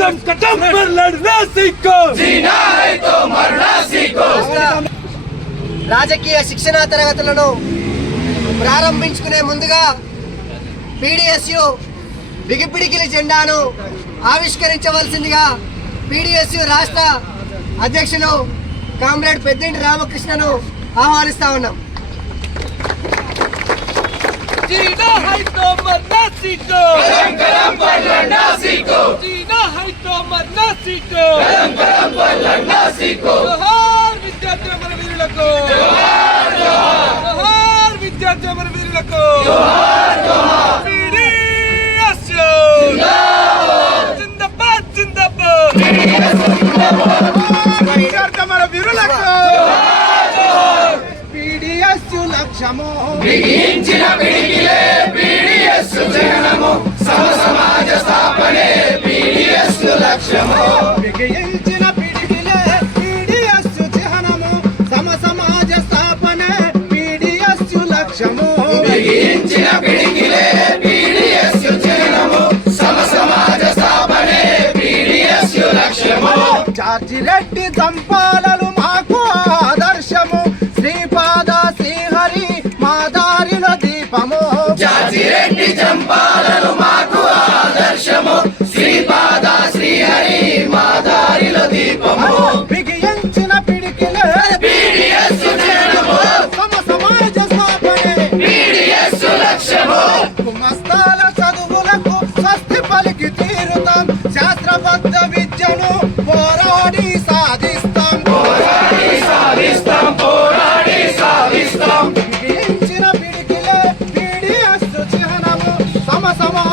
कदम कदम पर लड़ना सीखो రాజకీయ శిక్షణా తరగతులను ప్రారంభించుకునే ముందుగా పీడిఎస్యు బిగిపిడికిలి జెండాను ఆవిష్కరించవలసిందిగా పీడిఎస్యు రాష్ట్ర అధ్యక్షులు కామ్రేడ్ పెద్దింటి రామకృష్ణను ఆహ్వానిస్తా ఉన్నాం जीना है तो मरना सीखो कदम कदम पर వీరులకు జోహార్ విద్యార్థి అమర వీరులకు జోహార్ జోహార్ జిందాబాద్ జిందాబాద్. విద్యార్థి అమర వీరులకు పీడిఎస్ లక్ష్యము బిగించిన పిడికిలే పీడిఎస్ జగనము. సమ సమాజ స్థాపనే పీడిఎస్ లక్ష్యము బిగించిన చార్జి రెడ్డి దంపాలలు మాకు ఆదర్శము. శ్రీపాద శ్రీహరి మా దారిలో దీపము. బిగించిన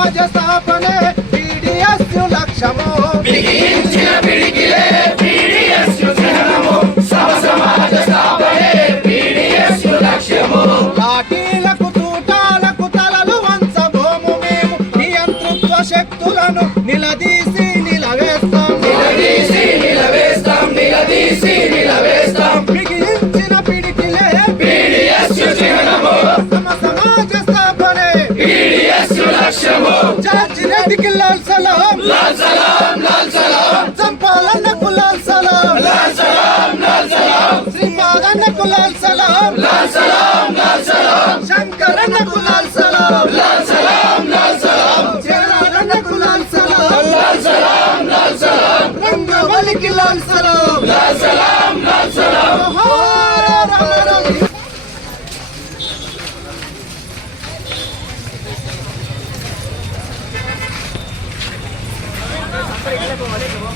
సమాజ స్థాపనే జార్జి రెడ్డికి లాల్ సలాం చంపాలన్నకు లాల్ సలాం శ్రీపాదన్నకు లాల్ సలాం శంకరన్నకు లాల్ సలాం జయరాజన్నకు లాల్ సలాం రంగవల్లికి లాల్ సలాం జోహార్ రామరాజు.